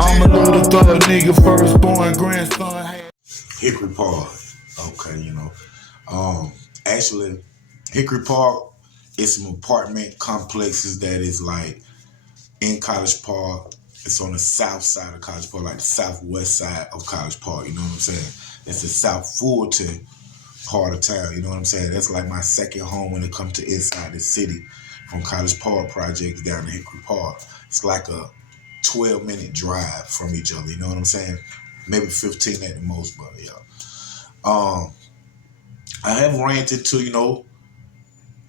I'm a little thug nigga, firstborn grandson. Hickory Park. Okay, actually, Hickory Park is some apartment complexes that is like in College Park. It's on the south side of College Park, like the southwest side of College Park. You know what I'm saying? That's the South Fulton part of town. You know what I'm saying? That's like my second home when it comes to inside the city, from College Park projects down to Hickory Park. It's like a 12-minute drive from each other. You know what I'm saying? Maybe 15 at the most, but yeah. I have ran into,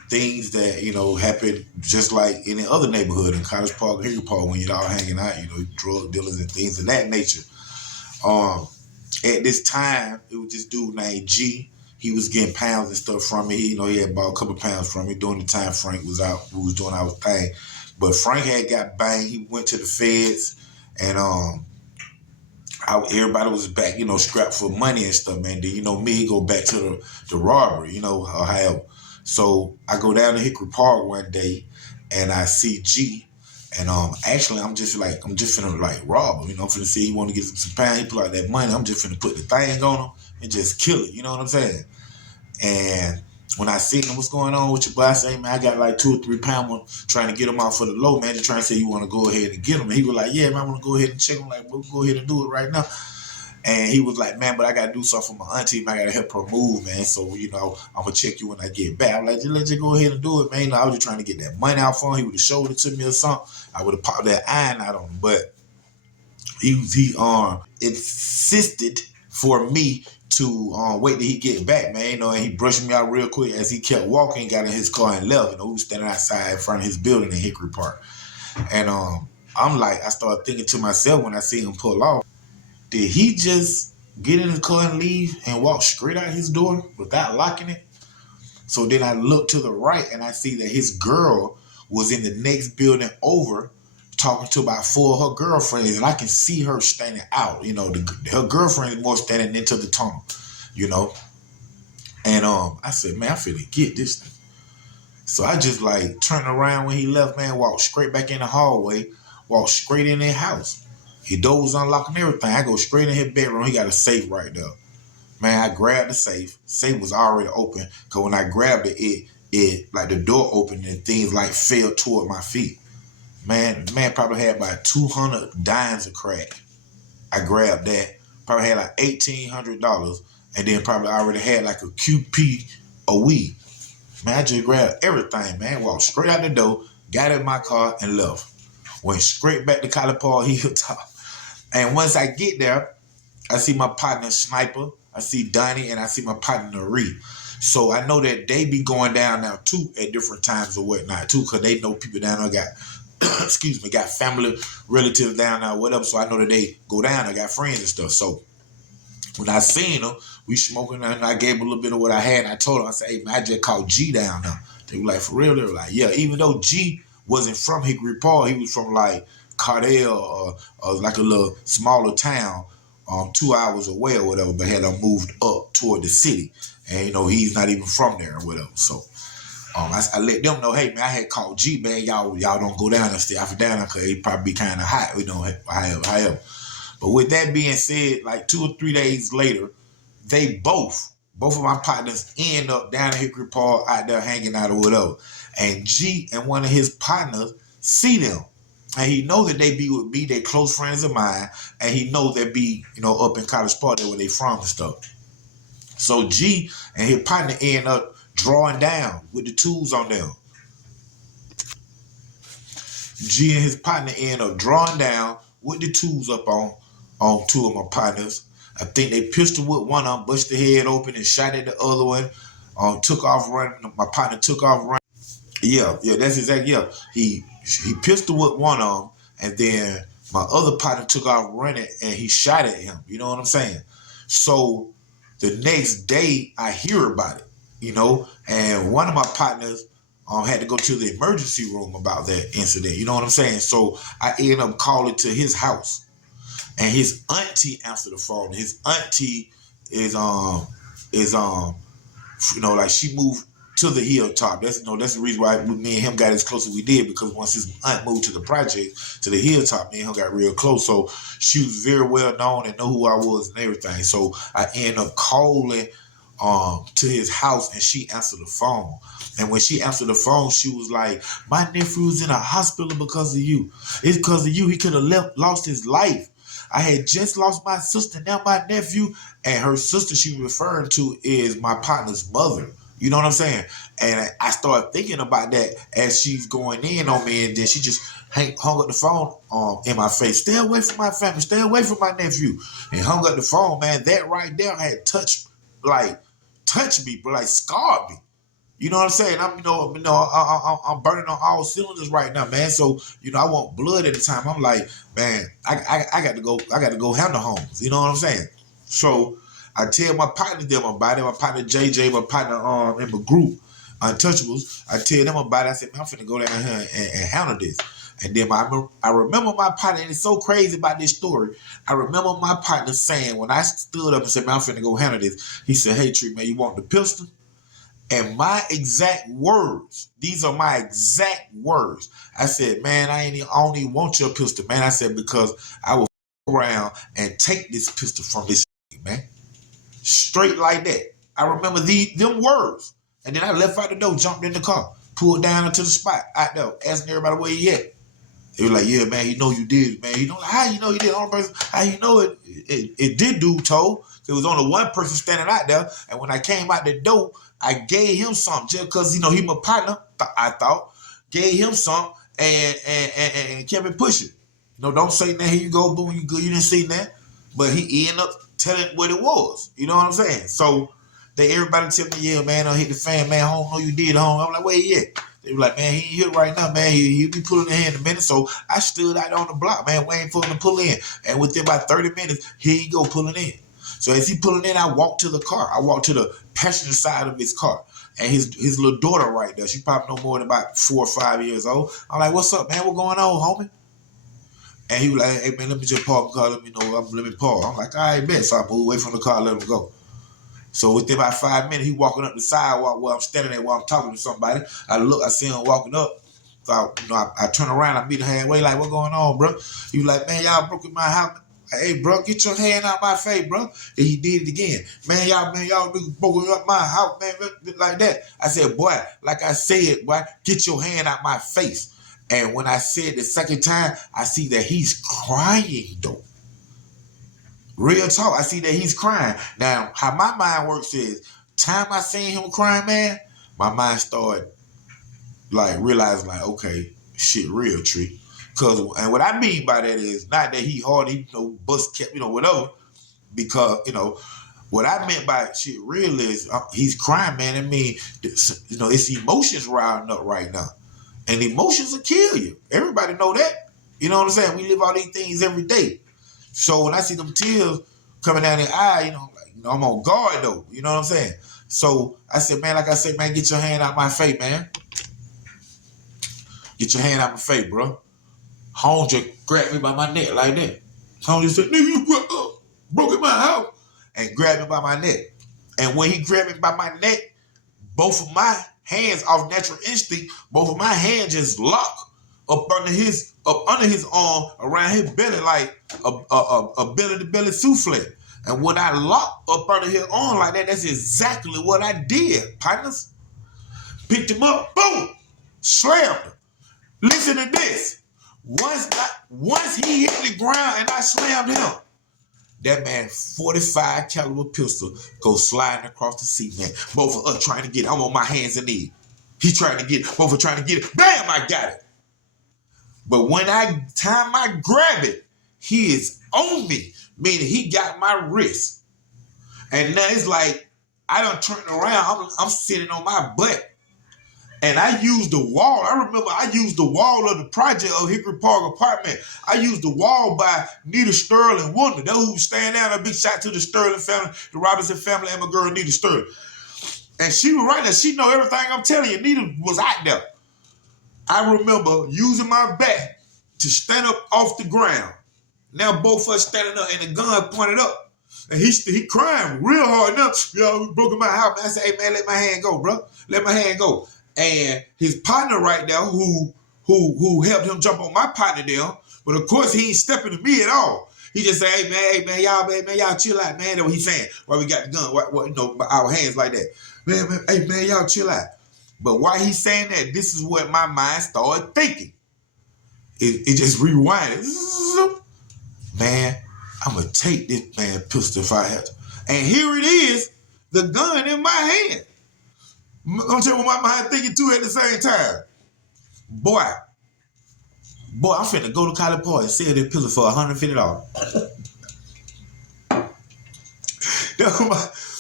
things that, happen just like any other neighborhood in College Park, Hickory Park, when you're all hanging out, drug dealers and things of that nature. At this time, it was this dude named G. He was getting pounds and stuff from me. He had bought a couple pounds from me during the time Frank was out, who was doing our thing. But Frank had got banged. He went to the feds, and everybody was back, strapped for money and stuff, man. Then, me, go back to the robbery, or however. So I go down to Hickory Park one day, and I see G, and actually I'm just finna like rob him, I'm finna see he want to get some pound. He pull out that money. I'm just finna put the thing on him and just kill it. You know what I'm saying? And when I seen him, what's going on with your boy? I say, man, I got like 2 or 3 pounds trying to get him out for the low, man. They're trying to say you want to go ahead and get him. And he was like, yeah, man, I want to go ahead and check him. Like, we'll go ahead and do it right now. And he was like, man, but I got to do something for my auntie. Man, I got to help her move, man. So, I'm going to check you when I get back. I'm like, let's just go ahead and do it, man. I was just trying to get that money out for him. He would have showed it to me or something. I would have popped that iron out on him. But he insisted for me to wait till he get back, man. And he brushed me out real quick as he kept walking, got in his car and left. We was standing outside in front of his building in Hickory Park. And I'm like, I started thinking to myself when I see him pull off, did he just get in the car and leave and walk straight out his door without locking it? So then I look to the right and I see that his girl was in the next building over talking to about 4 of her girlfriends, and I can see her standing out. Her girlfriend is more standing into the tunnel, And I said, man, I finna get this thing. So I just like turned around when he left, man, walked straight back in the hallway, walked straight in their house. His door was unlocked and everything. I go straight in his bedroom. He got a safe right there. Man, I grabbed the safe. Safe was already open. Cause when I grabbed it like the door opened and things like fell toward my feet. Man, the man probably had about 200 dimes of crack. I grabbed that. Probably had like $1,800, and then probably already had like a QP of weed. Man, I just grabbed everything, man. Walked straight out the door, got in my car, and left. Went straight back to College Park Hilltop. And once I get there, I see my partner Sniper, I see Donnie, and I see my partner Ree. So I know that they be going down now too at different times or whatnot too, because they know people down there got got family, relatives down there, whatever. So I know that they go down. I got friends and stuff. So when I seen them, we smoking, and I gave them a little bit of what I had. And I told them, I said, hey, man, I just called G down there. They were like, for real? They were like, yeah. Even though G wasn't from Hickory Park, he was from like Cardell or like a little smaller town 2 hours away or whatever, but had moved up toward the city. And, he's not even from there or whatever. So I let them know, hey, man, I had called G, man. Y'all don't go down and stay off down there because it probably be kind of hot, however. But with that being said, like 2 or 3 days later, they both of my partners end up down at Hickory Park out there hanging out or whatever. And G and one of his partners see them. And he know that they be with me, they close friends of mine, and he know they be, up in College Park, where they from and stuff. So G and his partner end up drawing down with the tools on them. G and his partner end up drawing down with the tools up on 2 of my partners. I think they pistol whipped one of them, busted the head open and shot at the other one. Took off running. My partner took off running. Yeah, that's exactly, yeah. He pistol whipped one of them, and then my other partner took off running and he shot at him. You know what I'm saying? So the next day I hear about it, and one of my partners had to go to the emergency room about that incident. You know what I'm saying? So I ended up calling to his house, and his auntie answered the phone. His auntie is like she moved to the hilltop. That's that's the reason why me and him got as close as we did, because once his aunt moved to the project to the hilltop, me and him got real close. So she was very well known and know who I was and everything. So I ended up calling to his house, and she answered the phone. And when she answered the phone, she was like, "My nephew's in a hospital because of you. It's because of you. He could have lost his life. I had just lost my sister, now my nephew." And her sister she was referring to is my partner's mother. You know what I'm saying? And I started thinking about that as she's going in on me, and then she just hung up the phone in my face. "Stay away from my family. Stay away from my nephew." And hung up the phone, man. That right there had touched me, but like scarred me. You know what I'm saying? I'm burning on all cylinders right now, man. So I want blood at the time. I'm like, man, I got to go. I got to go handle homes. You know what I'm saying? So I tell my partner them about it. My partner JJ, my partner in my group, Untouchables. I tell them about it. I said, man, I'm finna go down here and handle this. And then I remember my partner, and it's so crazy about this story. I remember my partner saying, when I stood up and said, man, I'm finna go handle this, he said, "Hey, Tree, man, you want the pistol?" And my exact words, these are my exact words. I said, "Man, I don't even want your pistol, man." I said, "Because I will around and take this pistol from this man." Straight like that. I remember them words. And then I left out the door, jumped in the car, pulled down into the spot out there, asking everybody where he at. They were like, "Yeah, man, you know you did it, man. You know, how you know you did it? Only person, how you know it did do told. There was only one person standing out there. And when I came out the door, I gave him something just because, he my partner, I thought. Gave him something and kept it pushing. Don't say that, here you go, boom, you good, you didn't see that." But he ended up telling what it was. You know what I'm saying? So everybody tell me, "Yeah, man, I hit the fan, man. I don't know you did, home." I'm like, "Where he at?" They were like, "Man, he here right now, man. He'll be pulling in a minute." So I stood out on the block, man, waiting for him to pull in. And within about 30 minutes, here he go pulling in. So as he pulling in, I walked to the car. I walked to the passenger side of his car. And his little daughter right there, she probably no more than about 4 or 5 years old. I'm like, "What's up, man? What going on, homie?" And he was like, "Hey, man, let me just park the car. Let me park." I'm like, "All right, bet." So I moved away from the car, let him go. So within about 5 minutes, he walking up the sidewalk where I'm standing there while I'm talking to somebody. I see him walking up. So I turn around, I meet him halfway, like, "What going on, bro?" He was like, "Man, y'all broke in my house." "Hey, bro, get your hand out my face, bro." And he did it again. Y'all broke up my house, man, like that. I said, "Boy, like I said, boy, get your hand out my face." And when I said the second time, I see that he's crying, though. Real talk. I see that he's crying. Now, how my mind works is, time I seen him crying, man, my mind started realizing okay, shit real, Tree. And what I mean by that is not that he hard, he bust kept, whatever. Because, what I meant by shit real is he's crying, man. I mean, it's emotions riding up right now. And emotions will kill you. Everybody know that. You know what I'm saying? We live all these things every day. So when I see them tears coming down their eye, I'm on guard though. You know what I'm saying? So I said, man, like I said, man, get your hand out my face, man. Get your hand out my face, bro. Holmes just grabbed me by my neck like that. Holmes just said, "Nigga, you broke in my house," and grabbed me by my neck. And when he grabbed me by my neck, both of my hands, off natural instinct, both of my hands just locked up under his arm, around his belly, like a belly-to-belly souffle. And when I locked up under his arm like that, that's exactly what I did, partners. Picked him up, boom, slammed him. Listen to this. Once he hit the ground and I slammed him, that man 45 caliber pistol goes sliding across the seat, man. Both of us trying to get it. I'm on my hands and knees. He trying to get it. Both of us trying to get it. Bam, I got it. But when time I grab it, he is on me, meaning he got my wrist. And now it's like, I done turned around. I'm sitting on my butt. And I used the wall. I remember I used the wall of the project of Hickory Park Apartment. I used the wall by Nita Sterling Wonder. Those who stand down, a big shout to the Sterling family, the Robinson family, and my girl Nita Sterling. And she was right there. She know everything I'm telling you. Nita was out there. I remember using my back to stand up off the ground. Now both of us standing up and the gun pointed up. And he crying real hard now. We broke in my house. Man. I said, hey man, let my hand go, bro. Let my hand go. And his partner right there, who helped him jump on my partner there, but of course he ain't stepping to me at all. He just say, hey man, y'all chill out, man. That's what he's saying. Why we got the gun? Why, our hands like that. Man, hey man, y'all chill out. But while he's saying that, this is what my mind started thinking. It just rewinded. Man, I'm going to take this man pistol if I have to. And here it is, the gun in my hand. I'm telling you what my mind thinking too at the same time. Boy, I'm finna go to Hickory Park and sell this pistol for $150. That's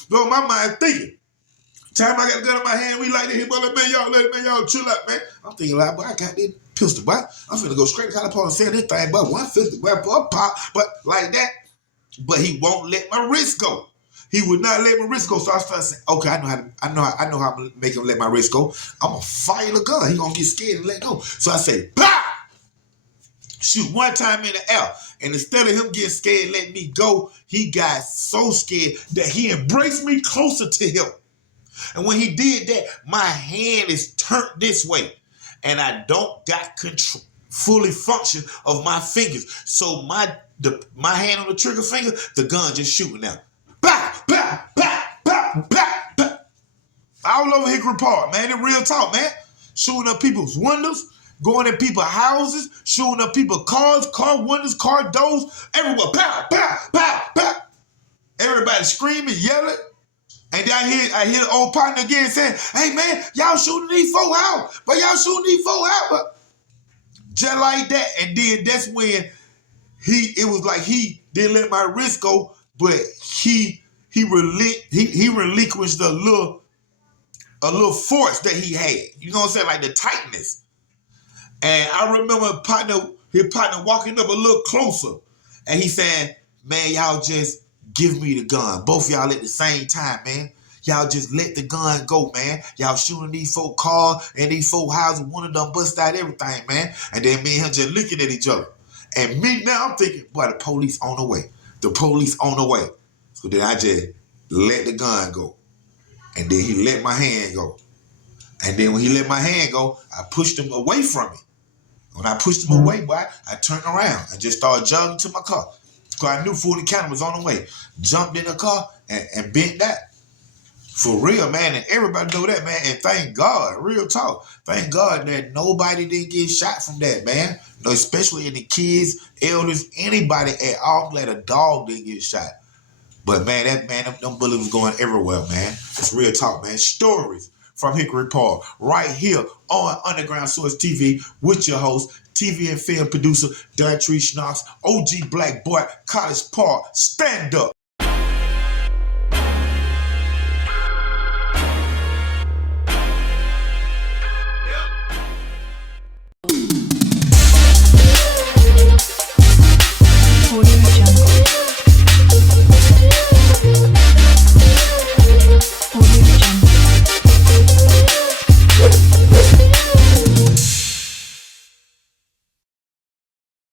what my mind thinking. Time I got the gun in my hand, we like that. Man, y'all chill out, man. I'm thinking like, boy, I got this pistol, boy. I'm finna go straight to Hickory Park and sell this thing, but $150, boy, pop, but like that. But he won't let my wrist go. He would not let my wrist go. So I started saying, okay, I know how to make him let my wrist go. I'm gonna fire the gun. He gonna get scared and let go. So I say, bah! Shoot one time in the air. And instead of him getting scared and letting me go, he got so scared that he embraced me closer to him. And when he did that, my hand is turned this way. And I don't got control, fully function of my fingers. So my hand on the trigger finger, the gun just shooting now. Bah, bah, bah, bah, bah, bah. All over Hickory Park, man. In real talk, man. Shooting up people's windows, going in people's houses, shooting up people's cars, car windows, car doors, everywhere. Pow, pow, pow, pow. Everybody screaming, yelling. And then I hear the old partner again saying, hey man, y'all shooting these folk out. But y'all shooting these folk out. But just like that. And then that's when it was like he didn't let my wrist go, but he relinquished a little force that he had. You know what I'm saying? Like the tightness. And I remember his partner walking up a little closer. And he said, man, y'all just give me the gun. Both y'all at the same time, man. Y'all just let the gun go, man. Y'all shooting these folk cars and these folk houses. One of them bust out everything, man. And then me and him just looking at each other. And me now, I'm thinking, boy, the police on the way. The police on the way. So then I just let the gun go. And then he let my hand go. And then when he let my hand go, I pushed him away from me. When I pushed him away, boy, I turned around and just started jogging to my car. Because I knew 40 County was on the way. Jumped in the car and bent that. For real, man. And everybody know that, man. And thank God, real talk. Thank God that nobody didn't get shot from that, man. No, especially in the kids, elders, anybody at all. I'm glad a dog didn't get shot. But, man, them bullets was going everywhere, man. It's real talk, man. Stories from Hickory Park right here on Underground Source TV with your host, TV and film producer, Dontrece Knox, OG Black Boy, College Park, stand up.